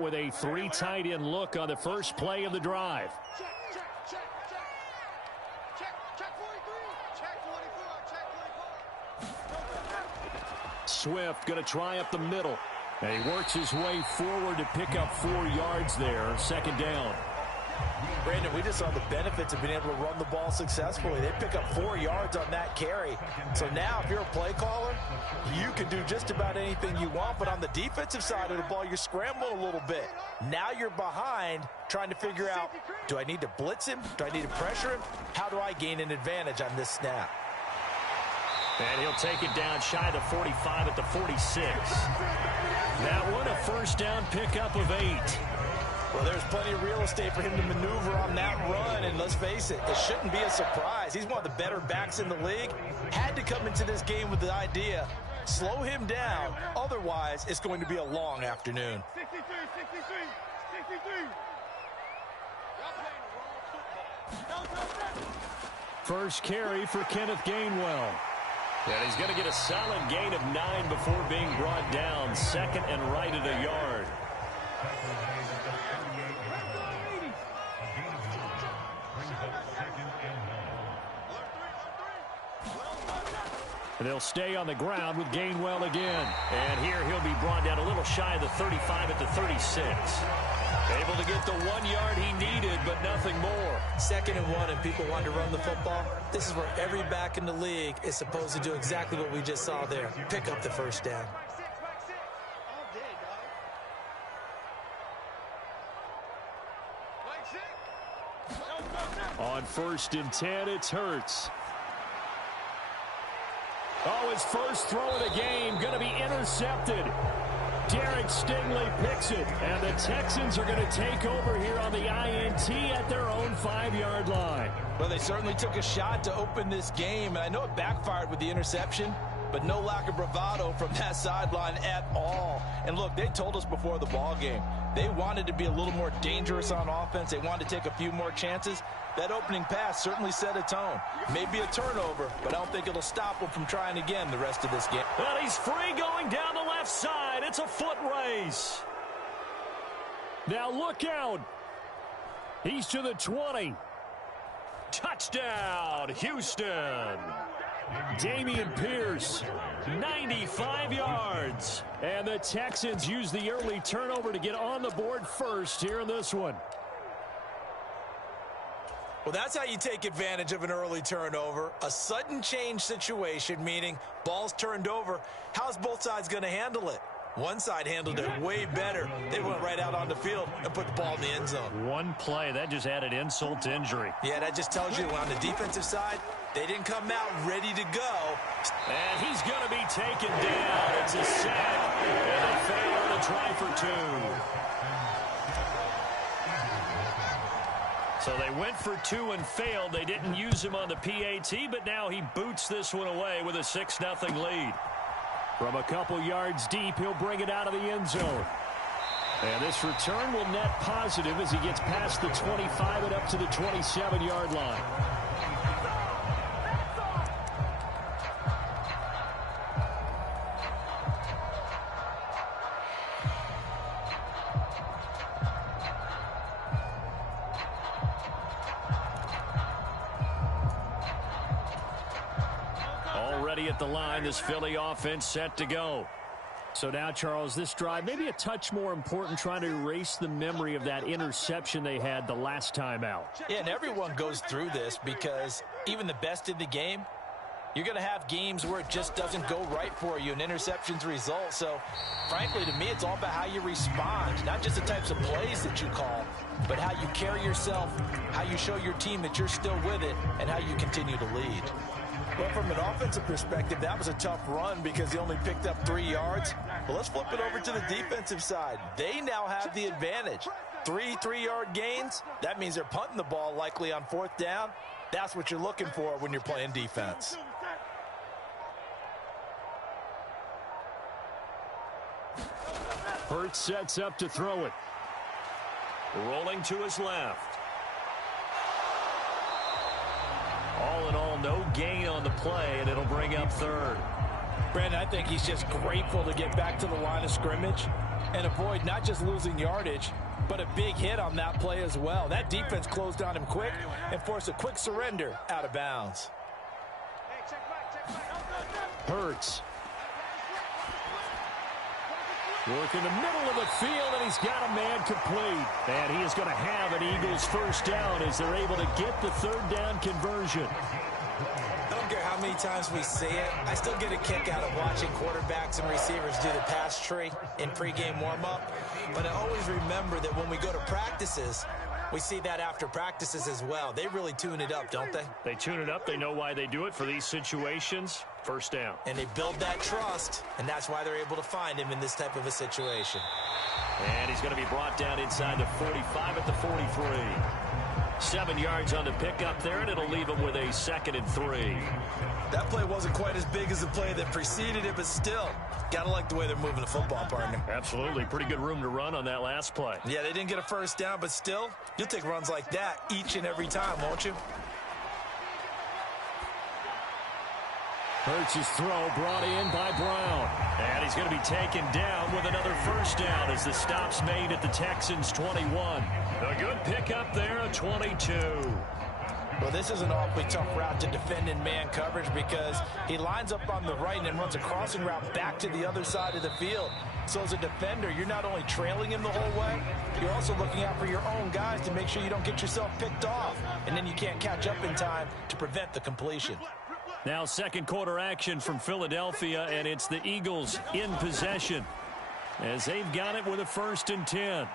out with a 3 tight end look on the first play of the drive. Swift going to try up the middle. And he works his way forward to pick up 4 yards there. Second down. Brandon, we just saw the benefits of being able to run the ball successfully. They pick up 4 yards on that carry. So now if you're a play caller, you can do just about anything you want. But on the defensive side of the ball, you're scrambling a little bit. Now you're behind trying to figure out, do I need to blitz him? Do I need to pressure him? How do I gain an advantage on this snap? And he'll take it down shy of the 45 at the 46. That one a first down pickup of 8. Well, there's plenty of real estate for him to maneuver on that run, and let's face it, it shouldn't be a surprise. He's one of the better backs in the league. Had to come into this game with the idea, slow him down, otherwise it's going to be a long afternoon. 63. First carry for Kenneth Gainwell. And he's going to get a solid gain of 9 before being brought down. Second and right at a yard. And they'll stay on the ground with Gainwell again. And here he'll be brought down a little shy of the 35 at the 36. Able to get the 1 yard he needed, but nothing more. 2nd and 1, and people want to run the football. This is where every back in the league is supposed to do exactly what we just saw there. Pick up the first down. On 1st and 10, it's Hurts. Oh, his first throw of the game going to be intercepted. Derek Stingley picks it, and the Texans are going to take over here on the INT at their own 5-yard line. Well, they certainly took a shot to open this game, and I know it backfired with the interception, but no lack of bravado from that sideline at all. And look, they told us before the ball game, they wanted to be a little more dangerous on offense. They wanted to take a few more chances. That opening pass certainly set a tone. Maybe a turnover, but I don't think it'll stop him from trying again the rest of this game. Well, he's free going down the left side. It's a foot race. Now look out. He's to the 20. Touchdown, Houston. Dameon Pierce, 95 yards. And the Texans use the early turnover to get on the board first here in this one. Well, that's how you take advantage of an early turnover. A sudden change situation, meaning ball's turned over. How's both sides going to handle it? One side handled it way better. They went right out on the field and put the ball in the end zone. One play, that just added insult to injury. Yeah, that just tells you on the defensive side, they didn't come out ready to go. And he's going to be taken down. It's a sack, and they fail on a try for 2. So they went for 2 and failed. They didn't use him on the PAT, but now he boots this one away with a 6-0 lead. From a couple yards deep, he'll bring it out of the end zone. And this return will net positive as he gets past the 25 and up to the 27-yard line. At the line, this Philly offense set to go. So now, Charles, this drive maybe a touch more important, trying to erase the memory of that interception they had the last time out. Yeah, and everyone goes through this because even the best in the game, you're going to have games where it just doesn't go right for you and interceptions result. So, frankly, to me, it's all about how you respond, not just the types of plays that you call, but how you carry yourself, how you show your team that you're still with it, and how you continue to lead. Well, from an offensive perspective, that was a tough run because he only picked up 3 yards. But let's flip it over to the defensive side. They now have the advantage. 3 3-yard gains. That means they're punting the ball likely on 4th down. That's what you're looking for when you're playing defense. Hurts sets up to throw it. Rolling to his left. All in all, no gain on the play, and it'll bring up 3rd. Brandon, I think he's just grateful to get back to the line of scrimmage. and avoid not just losing yardage, but a big hit on that play as well. That defense closed on him quick and forced a quick surrender out of bounds. Hurts. Working the middle of the field, and he's got a man complete. And he is going to have an Eagles first down as they're able to get the third down conversion. I don't care how many times we see it. I still get a kick out of watching quarterbacks and receivers do the pass tree in pregame warm-up. But I always remember that when we go to practices, we see that after practices as well. They really tune it up, don't they? They tune it up. They know why they do it for these situations. First down. And they build that trust, and that's why they're able to find him in this type of a situation. And he's going to be brought down inside the 45 at the 43. 7 yards on the pickup there, and it'll leave him with a 2nd and 3. That play wasn't quite as big as the play that preceded it, but still, got to like the way they're moving the football, partner. Absolutely. Pretty good room to run on that last play. Yeah, they didn't get a first down, but still, you'll take runs like that each and every time, won't you? Hurts' throw brought in by Brown. And he's going to be taken down with another first down as the stop's made at the Texans' 21. A good pickup there, a 22. Well, this is an awfully tough route to defend in man coverage because he lines up on the right and then runs a crossing route back to the other side of the field. So as a defender, you're not only trailing him the whole way, you're also looking out for your own guys to make sure you don't get yourself picked off. And then you can't catch up in time to prevent the completion. Now second quarter action from Philadelphia, and it's the Eagles in possession as they've got it with a 1st and 10.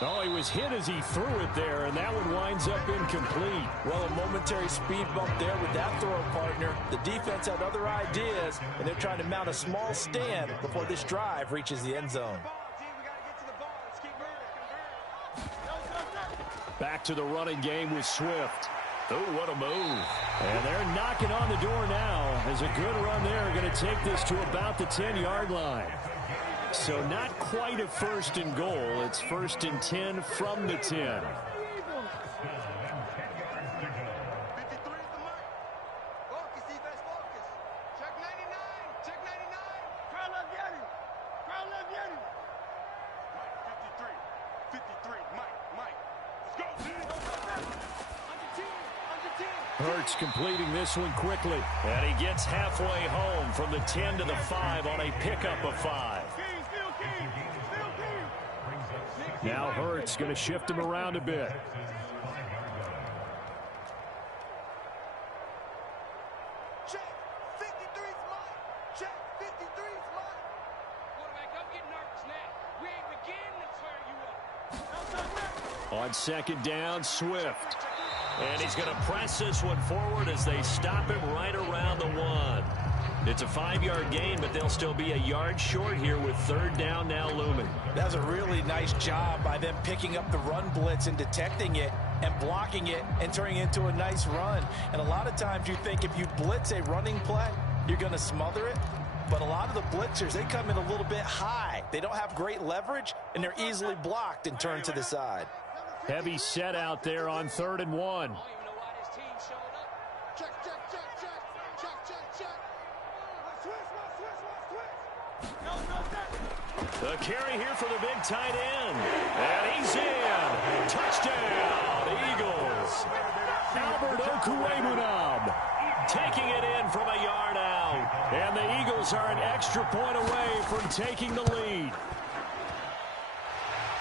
Oh, he was hit as he threw it there, and that one winds up incomplete. Well, a momentary speed bump there with that throw, partner. The defense had other ideas, and they're trying to mount a small stand before this drive reaches the end zone. Back to the running game with Swift. Oh, what a move. And they're knocking on the door now as a good run there. Going to take this to about the 10-yard line. So not quite a 1st and goal. It's 1st and 10 from the 10. Hurts completing this one quickly. And he gets halfway home from the 10 to the 5 on a pickup of 5. Now Hurts going to shift him around a bit. Check. 53's mine. Check. 53's mine. Quarterback, don't get nervous now. We ain't beginning to turn you up. On 2nd down, Swift. And he's going to press this one forward as they stop him right around the 1. It's a 5-yard gain, but they'll still be a yard short here with 3rd down now looming. That's a really nice job by them picking up the run blitz and detecting it and blocking it and turning it into a nice run. And a lot of times you think if you blitz a running play, you're going to smother it. But a lot of the blitzers, they come in a little bit high. They don't have great leverage, and they're easily blocked and turned to the side. Heavy set out there on 3rd and 1. The carry here for the big tight end. And he's in. Touchdown, Eagles. Albert Okwuegbunam taking it in from a yard out. And the Eagles are an extra point away from taking the lead.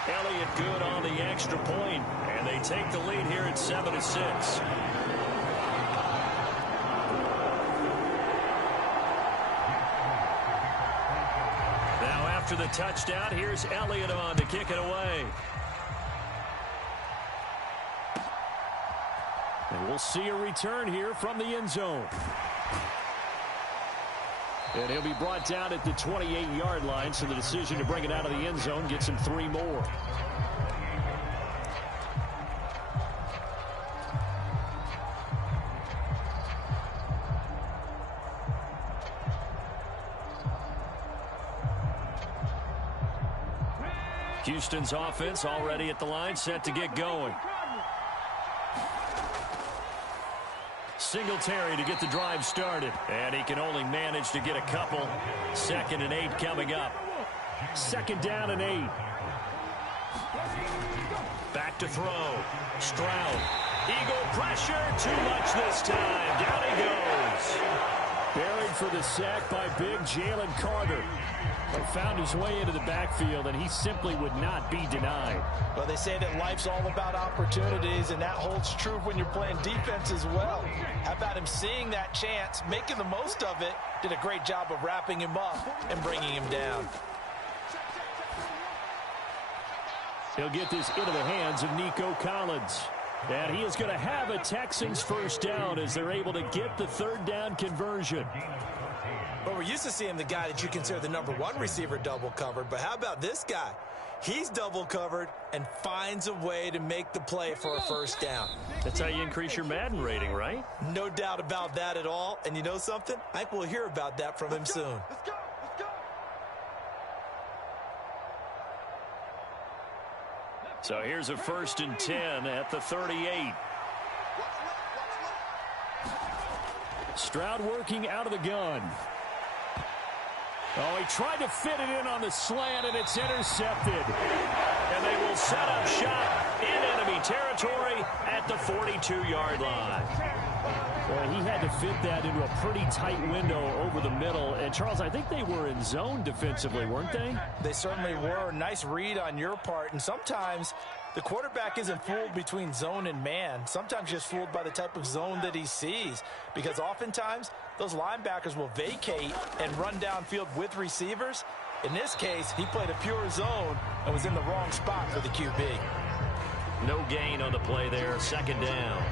Elliott good on the extra point, and they take the lead here at 7-6. Now after the touchdown, here's Elliott on to kick it away. And we'll see a return here from the end zone. And he'll be brought down at the 28-yard line, so the decision to bring it out of the end zone gets him 3 more. Houston's offense already at the line, set to get going. Singletary to get the drive started. And he can only manage to get a couple. 2nd and 8 coming up. 2nd down and 8. Back to throw. Stroud. Eagle pressure. Too much this time. Down he goes. Buried for the sack by big Jalen Carter. He found his way into the backfield, and he simply would not be denied. Well, they say that life's all about opportunities, and that holds true when you're playing defense as well. How about him seeing that chance, making the most of it, did a great job of wrapping him up and bringing him down. He'll get this into the hands of Nico Collins. And he is going to have a Texans first down as they're able to get the 3rd down conversion. Well, we're used to seeing the guy that you consider the #1 receiver double covered, but how about this guy? He's double covered and finds a way to make the play for a first down. That's how you increase your Madden rating, right? No doubt about that at all. And you know something? I think we'll hear about that from him soon. Let's go. Let's go. So here's a 1st and 10 at the 38. Stroud working out of the gun. Oh, he tried to fit it in on the slant, and it's intercepted. And they will set up shop in enemy territory at the 42-yard line. Well, he had to fit that into a pretty tight window over the middle. And, Charles, I think they were in zone defensively, weren't they? They certainly were. Nice read on your part. And sometimes the quarterback isn't fooled between zone and man. Sometimes just fooled by the type of zone that he sees. Because oftentimes those linebackers will vacate and run downfield with receivers. In this case, he played a pure zone and was in the wrong spot for the QB. No gain on the play there. 2nd down.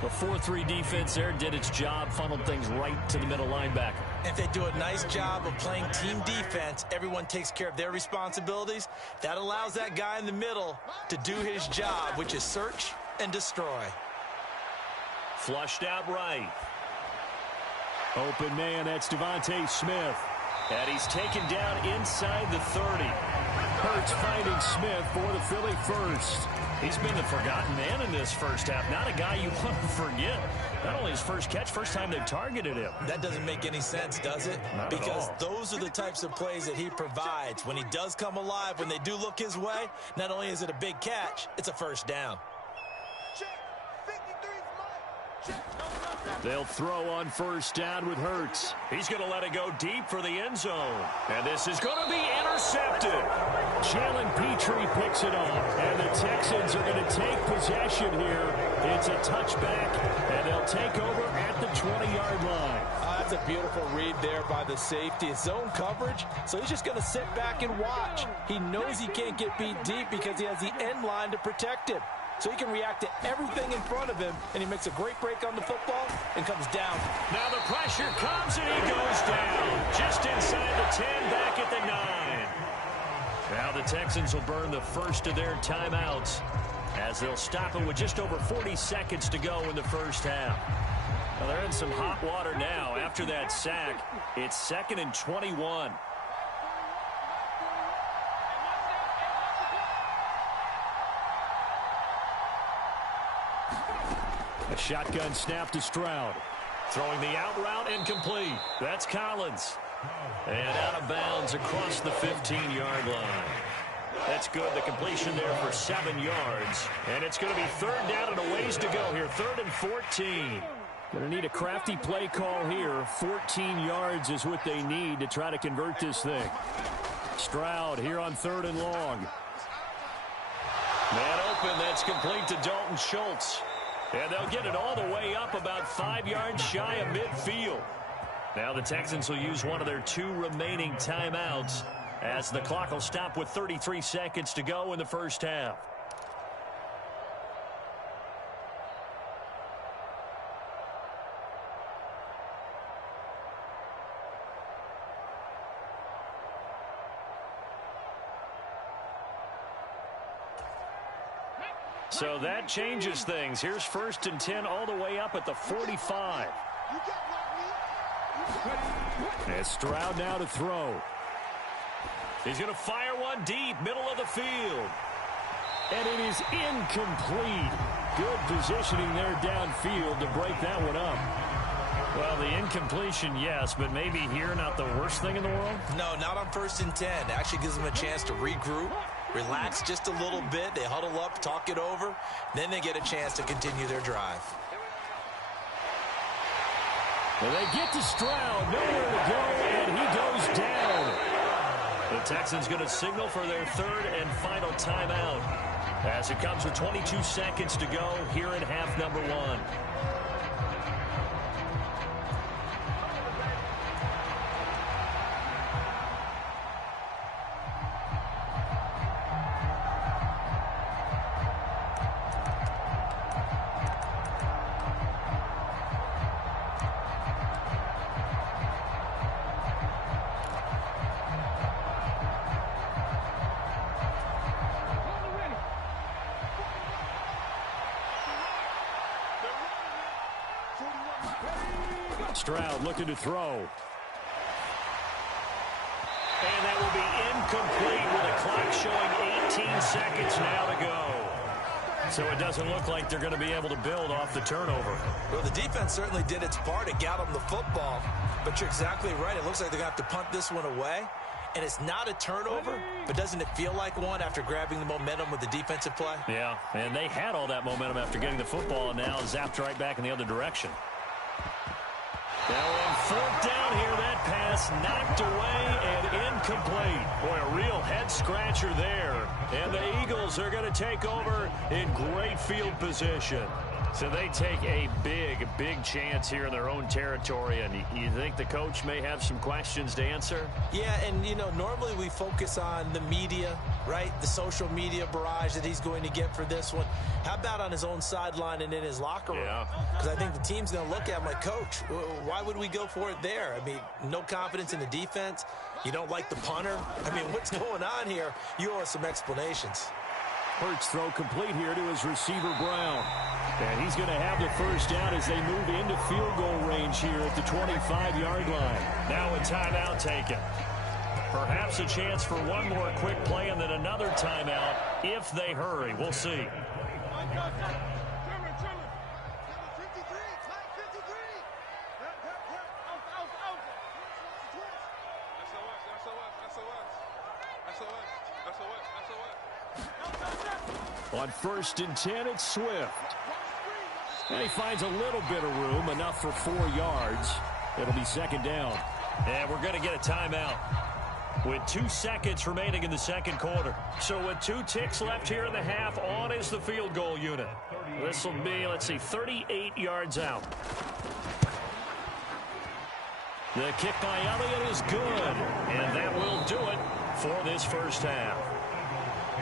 The 4-3 defense there did its job, funneled things right to the middle linebacker. If they do a nice job of playing team defense, everyone takes care of their responsibilities. That allows that guy in the middle to do his job, which is search and destroy. Flushed out right. Open man, that's Devontae Smith. And he's taken down inside the 30. Hurts finding Smith for the Philly first. He's been the forgotten man in this first half. Not a guy you want to forget. Not only his first catch, first time they've targeted him. That doesn't make any sense, does it? Not because at all. Those are the types of plays that he provides. When he does come alive, when they do look his way, not only is it a big catch, it's a first down. Check. 53's mine. Check. They'll throw on first down with Hurts. He's going to let it go deep for the end zone. And this is going to be intercepted. Jalen Petrie picks it off. And the Texans are going to take possession here. It's a touchback, and they'll take over at the 20-yard line. That's a beautiful read there by the safety. It's zone coverage, so he's just going to sit back and watch. He knows he can't get beat deep because he has the end line to protect him. So he can react to everything in front of him, and he makes a great break on the football and comes down. Now the pressure comes, and he goes down. Just inside the 10, back at the 9. Now the Texans will burn the first of their timeouts as they'll stop it with just over 40 seconds to go in the first half. Well, they're in some hot water now after that sack. It's 2nd and 21. A shotgun snap to Stroud. Throwing the out route incomplete. That's Collins. And out of bounds across the 15-yard line. That's good. The completion there for 7 yards. And it's going to be 3rd down and a ways to go here. 3rd and 14. Going to need a crafty play call here. 14 yards is what they need to try to convert this thing. Stroud here on 3rd and long. Man open. That's complete to Dalton Schultz. And they'll get it all the way up about 5 yards shy of midfield. Now the Texans will use one of their 2 remaining timeouts as the clock will stop with 33 seconds to go in the first half. So that changes things. Here's 1st and 10 all the way up at the 45. And Stroud now to throw. He's going to fire one deep, middle of the field. And it is incomplete. Good positioning there downfield to break that one up. Well, the incompletion, yes, but maybe here not the worst thing in the world? No, not on 1st and 10. Actually gives them a chance to regroup, relax just a little bit. They huddle up, talk it over. Then they get a chance to continue their drive. Well, they get to Stroud, nowhere to go, and he goes down. The Texans going to signal for their 3rd and final timeout as it comes with 22 seconds to go here in half number 1. Stroud looking to throw. And that will be incomplete with a clock showing 18 seconds now to go. So it doesn't look like they're going to be able to build off the turnover. Well, the defense certainly did its part. It got them the football. But you're exactly right. It looks like they're going to have to punt this one away. And it's not a turnover, but doesn't it feel like one after grabbing the momentum with the defensive play? Yeah, and they had all that momentum after getting the football, and now zapped right back in the other direction. Now on 4th down here, that pass knocked away and incomplete. Boy, a real head-scratcher there. And the Eagles are going to take over in great field position. So they take a big, big chance here in their own territory. And you think the coach may have some questions to answer? Yeah, and, you know, normally we focus on the media, right? The social media barrage that he's going to get for this one. How about on his own sideline and in his locker room? Yeah. Because I think the team's going to look at him like, Coach, why would we go for it there? I mean, no confidence in the defense. You don't like the punter. I mean, what's going on here? You owe us some explanations. Hurts throw complete here to his receiver, Brown. And he's going to have the first down as they move into field goal range here at the 25-yard line. Now a timeout taken. Perhaps a chance for one more quick play and then another timeout if they hurry. We'll see. On 1st and 10, it's Swift. And he finds a little bit of room, enough for 4 yards. It'll be 2nd down. And we're going to get a timeout with 2 seconds remaining in the 2nd quarter. So with 2 ticks left here in the half, on is the field goal unit. This will be, let's see, 38 yards out. The kick by Elliott is good. And that will do it for this first half.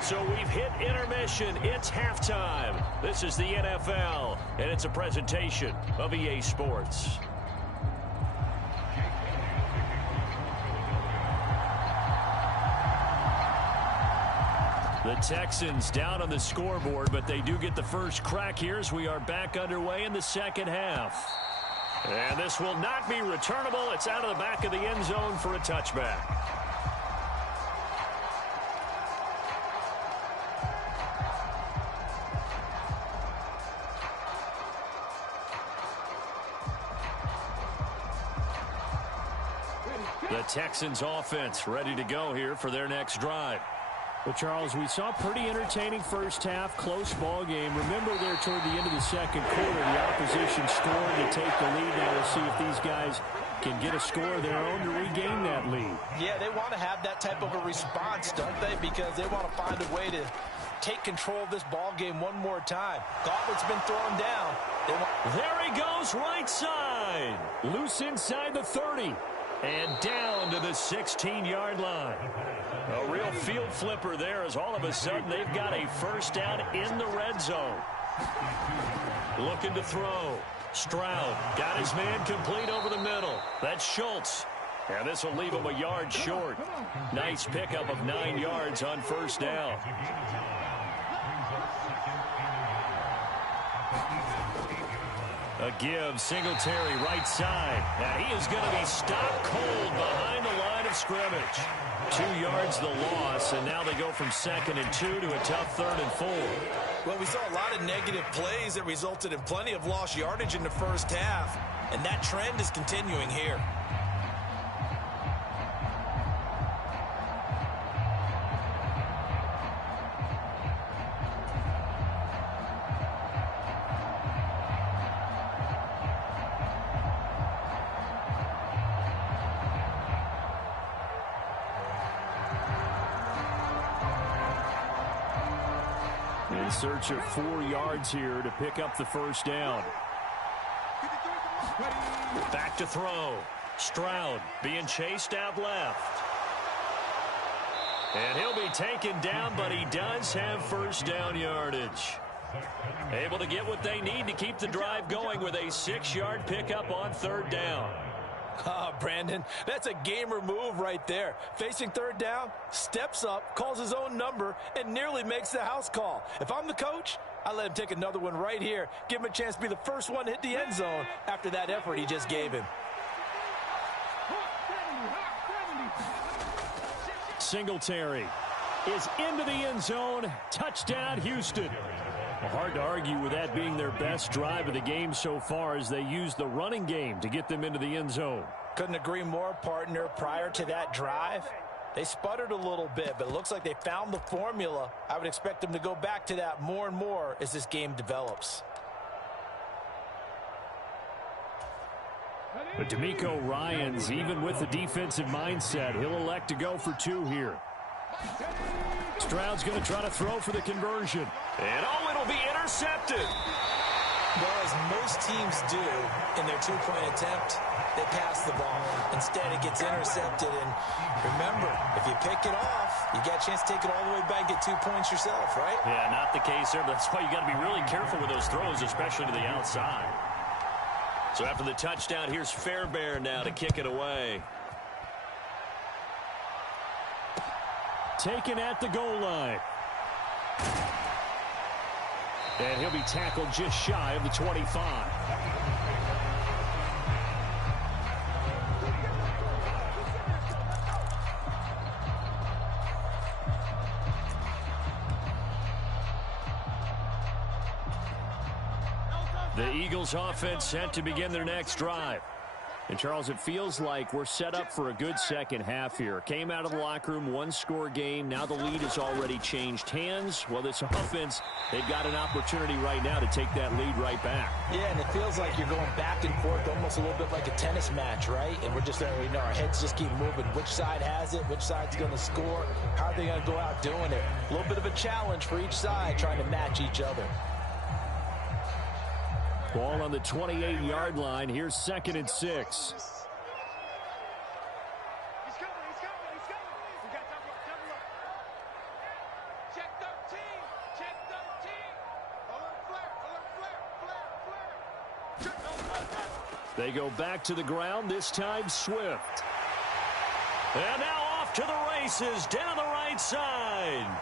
So we've hit intermission. It's halftime. This is the NFL, and it's a presentation of EA Sports. The Texans down on the scoreboard, but they do get the first crack here as we are back underway in the 2nd half. And this will not be returnable. It's out of the back of the end zone for a touchback. The Texans offense ready to go here for their next drive. Well, Charles, we saw pretty entertaining first half, close ball game. Remember there toward the end of the 2nd quarter, the opposition scored to take the lead. Now we'll see if these guys can get a score of their own to regain that lead. Yeah, they want to have that type of a response, don't they? Because they want to find a way to take control of this ball game one more time. Gauntlet's been thrown down. There he goes, right side. Loose inside the 30. And down to the 16-yard line. A real field flipper there as all of a sudden they've got a first down in the red zone. Looking to throw. Stroud got his man complete over the middle. That's Schultz. And this will leave him a yard short. Nice pickup of 9 yards on first down. A give, Singletary right side. And he is going to be stopped cold behind the line of scrimmage. 2 yards the loss, and now they go from 2nd and 2 to a tough 3rd and 4. Well, we saw a lot of negative plays that resulted in plenty of lost yardage in the first half, and that trend is continuing here. In search of 4 yards here to pick up the first down. Back to throw. Stroud being chased out left. And he'll be taken down, but he does have first down yardage. Able to get what they need to keep the drive going with a 6-yard pickup on 3rd down. Brandon, that's a gamer move right there. Facing 3rd down, steps up, calls his own number, and nearly makes the house call. If I'm the coach, I let him take another one right here. Give him a chance to be the first one to hit the end zone after that effort he just gave him. Singletary is into the end zone. Touchdown, Houston. Well, hard to argue with that being their best drive of the game so far as they use the running game to get them into the end zone. Couldn't agree more, partner. Prior to that drive, they sputtered a little bit, but it looks like they found the formula. I would expect them to go back to that more and more as this game develops. But D'Amico Ryans, even with the defensive mindset, he'll elect to go for 2 here. Stroud's going to try to throw for the conversion. And it'll be intercepted. Well, as most teams do in their 2-point attempt, they pass the ball. Instead, it gets intercepted. And remember, if you pick it off, you got a chance to take it all the way back and get 2 points yourself, right? Yeah, not the case there. But that's why you got to be really careful with those throws, especially to the outside. So after the touchdown, here's Fairbairn now to kick it away. Taken at the goal line. And he'll be tackled just shy of the 25. The Eagles offense set to begin their next drive. And, Charles, it feels like we're set up for a good second half here. Came out of the locker room, 1-score game. Now the lead has already changed hands. Well, this offense, they've got an opportunity right now to take that lead right back. Yeah, and it feels like you're going back and forth almost a little bit like a tennis match, right? And we're just there, our heads just keep moving. Which side has it? Which side's going to score? How are they going to go out doing it? A little bit of a challenge for each side trying to match each other. Ball on the 28-yard line. Here's 2nd and 6. He's coming, he's coming, he's coming. We got double up. Check 13, check 13. Alert flare. They go back to the ground, this time Swift. And now off to the races, down the right side.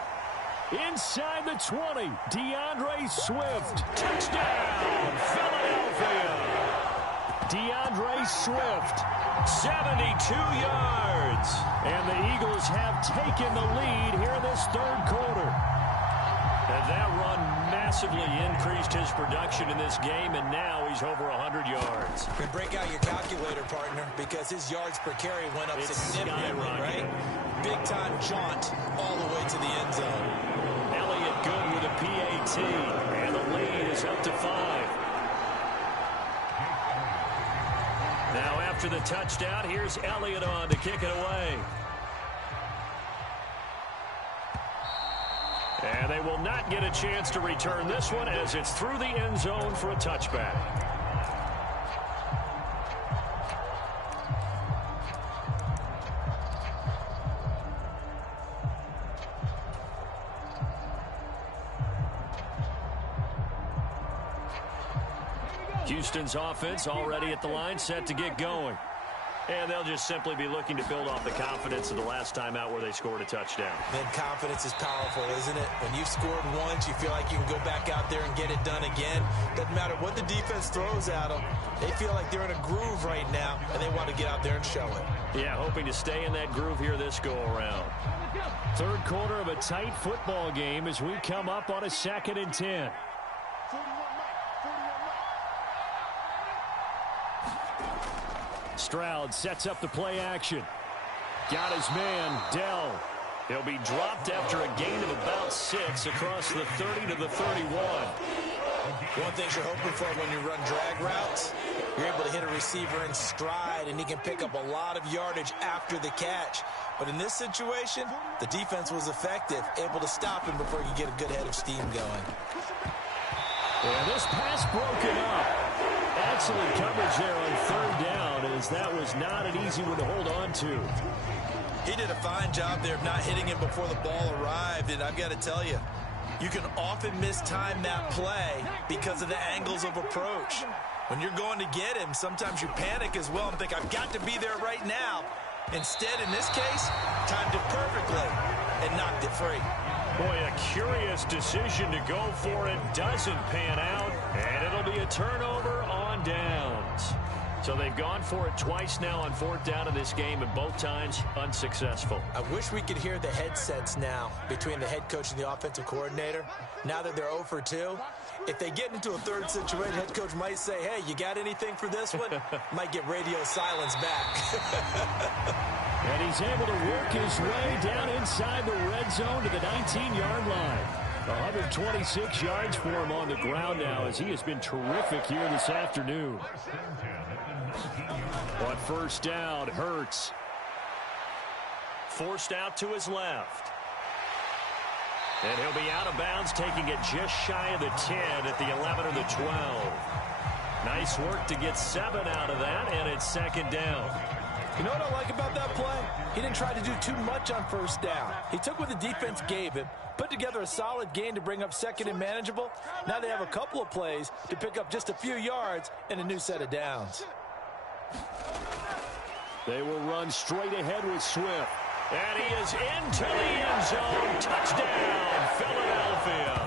Inside the 20, DeAndre Swift. Touchdown, Philadelphia. DeAndre Swift, 72 yards. And the Eagles have taken the lead here in this 3rd quarter. And that run massively increased his production in this game, and now he's over 100 yards. And break out your calculator, partner, because his yards per carry went up significantly, right? Big-time jaunt all the way to the end zone. Elliott good with a PAT, and the lead is up to 5. Now after the touchdown, here's Elliott on to kick it away. And they will not get a chance to return this one as it's through the end zone for a touchback. Houston's offense already at the line, set to get going. And they'll just simply be looking to build off the confidence of the last time out where they scored a touchdown. Man, confidence is powerful, isn't it? When you've scored once, you feel like you can go back out there and get it done again. Doesn't matter what the defense throws at them. They feel like they're in a groove right now, and they want to get out there and show it. Yeah, hoping to stay in that groove here this go-around. Third quarter of a tight football game as we come up on a 2nd and 10. Stroud sets up the play action. Got his man, Dell. He'll be dropped after a gain of about 6 across the 30 to the 31. One thing you're hoping for when you run drag routes, you're able to hit a receiver in stride, and he can pick up a lot of yardage after the catch. But in this situation, the defense was effective, able to stop him before he could get a good head of steam going. And this pass broken up. Excellent coverage there on 3rd down, as that was not an easy one to hold on to. He did a fine job there of not hitting him before the ball arrived, and I've got to tell you, you can often mistime that play because of the angles of approach. When you're going to get him, sometimes you panic as well and think, I've got to be there right now. Instead, in this case, timed it perfectly and knocked it free. Boy, a curious decision to go for it. Doesn't pan out, and it'll be a turnover on downs. So they've gone for it twice now on 4th down in this game, and both times unsuccessful. I wish we could hear the headsets now between the head coach and the offensive coordinator. Now that they're 0 for 2, if they get into a third situation, head coach might say, hey, you got anything for this one? Might get radio silence back. And he's able to work his way down inside the red zone to the 19-yard line. 126 yards for him on the ground now, as he has been terrific here this afternoon. On 1st down, Hurts. Forced out to his left. And he'll be out of bounds, taking it just shy of the 10 at the 11 or the 12. Nice work to get 7 out of that, and it's 2nd down. You know what I like about that play? He didn't try to do too much on 1st down. He took what the defense gave him, put together a solid gain to bring up 2nd and manageable. Now they have a couple of plays to pick up just a few yards and a new set of downs. They will run straight ahead with Swift. And he is into the end zone. Touchdown, Philadelphia.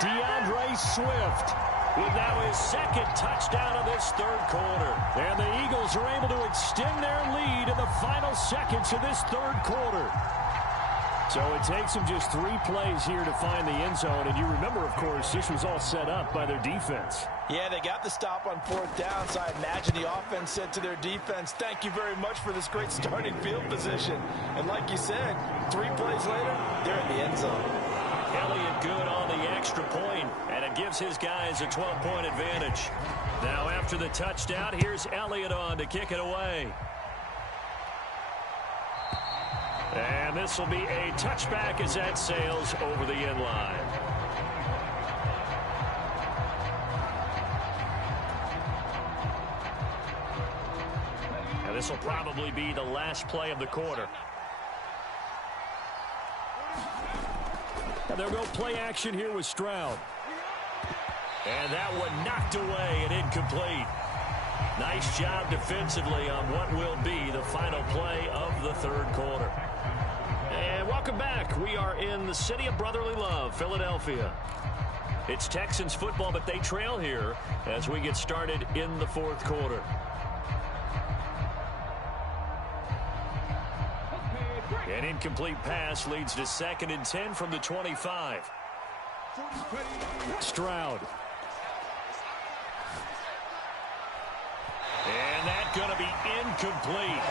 DeAndre Swift with now his 2nd touchdown of this 3rd quarter. And the Eagles are able to extend their lead in the final seconds of this 3rd quarter. So it takes them just 3 plays here to find the end zone. And you remember, of course, this was all set up by their defense. Yeah, they got the stop on 4th down, so I imagine the offense said to their defense, thank you very much for this great starting field position. And like you said, 3 plays later, they're in the end zone. Elliott good on the extra point, and it gives his guys a 12-point advantage. Now after the touchdown, here's Elliott on to kick it away. And this will be a touchback as that sails over the end line. And this will probably be the last play of the quarter. And they'll go play action here with Stroud. And that one knocked away and incomplete. Nice job defensively on what will be the final play of the 3rd quarter. And welcome back. We are in the city of brotherly love, Philadelphia. It's Texans football, but they trail here as we get started in the 4th quarter. An incomplete pass leads to 2nd and 10 from the 25. Stroud. And that's going to be incomplete.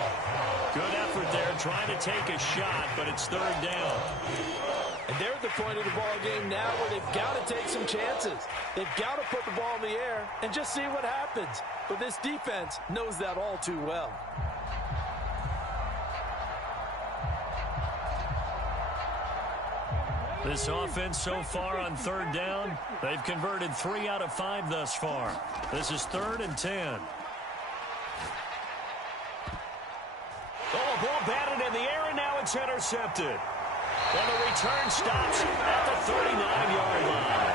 Good effort there trying to take a shot, but it's 3rd down. And they're at the point of the ball game now where they've got to take some chances. They've got to put the ball in the air and just see what happens. But this defense knows that all too well. This offense so far on 3rd down, they've converted 3 out of 5 thus far. This is 3rd and 10. Oh, ball batted in the air, and now it's intercepted. And the return stops at the 39-yard line.